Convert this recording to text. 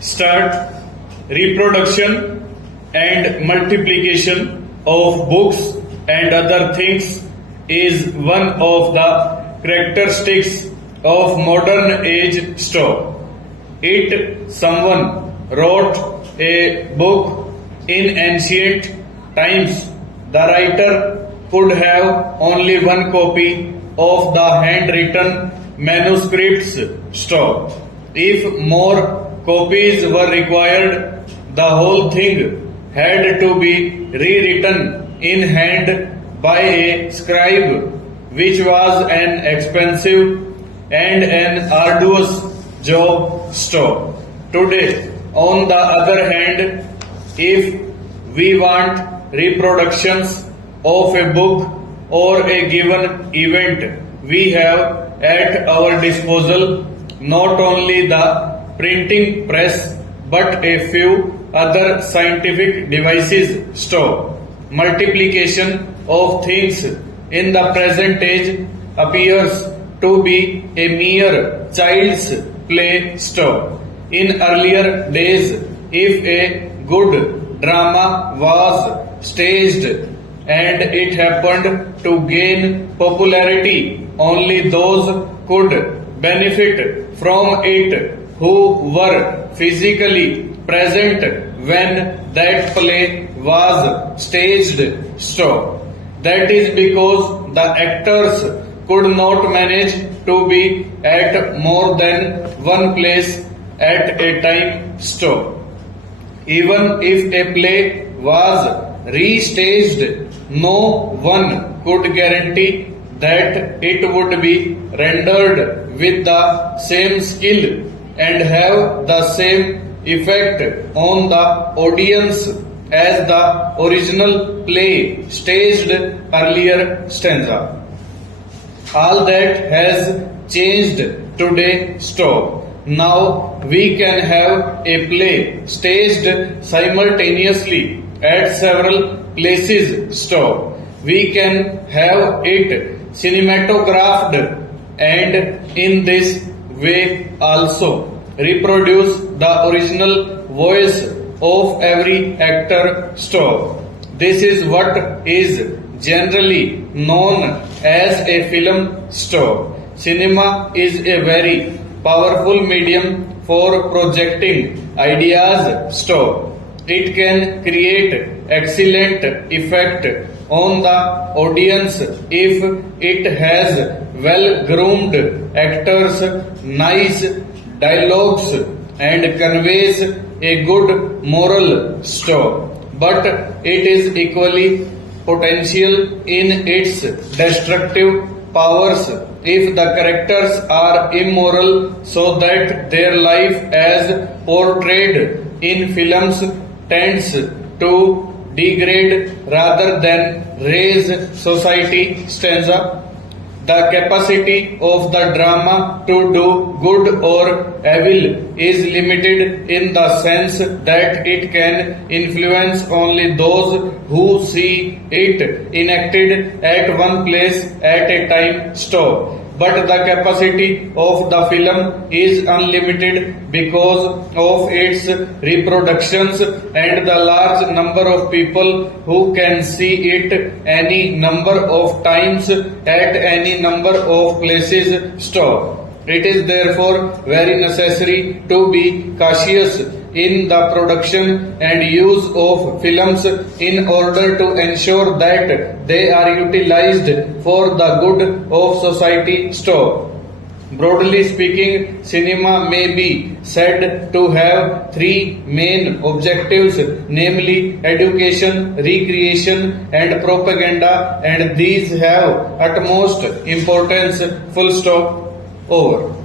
start reproduction and multiplication of books and other things is one of the characteristics of modern age store. Someone wrote a book in ancient times. The writer could have only one copy of the handwritten manuscripts store. If more copies were required, the whole thing had to be rewritten in hand by a scribe, which was an expensive and an arduous job. Today, on the other hand, if we want reproductions of a book or a given event, we have at our disposal not only the printing press but a few other scientific devices. Multiplication of things in the present age appears to be a mere child's play. In earlier days, if a good drama was staged and it happened to gain popularity, only those could benefit from it who were physically present when that play was staged. That is because the actors could not manage to be at more than one place at a time. Even if a play was restaged, no one could guarantee that it would be rendered with the same skill and have the same effect on the audience as the original play staged earlier. All that has changed today. Now we can have a play staged simultaneously at several places. We can have it cinematographed and in this way also reproduce the original voice of every actor. This is what is generally known as a film. Cinema is a very powerful medium for projecting ideas. It can create excellent effect on the audience if it has well-groomed actors, nice dialogues, and conveys a good moral. But it is equally potential in its destructive powers if the characters are immoral, so that their life as portrayed in films tends to degrade rather than raise society. The capacity of the drama to do good or evil is limited in the sense that it can influence only those who see it enacted at one place at a time. But the capacity of the film is unlimited because of its reproductions and the large number of people who can see it any number of times at any number of places. It is therefore very necessary to be cautious in the production and use of films in order to ensure that they are utilized for the good of society. Broadly speaking, cinema may be said to have three main objectives, namely education, recreation, and propaganda, and these have utmost importance. Over.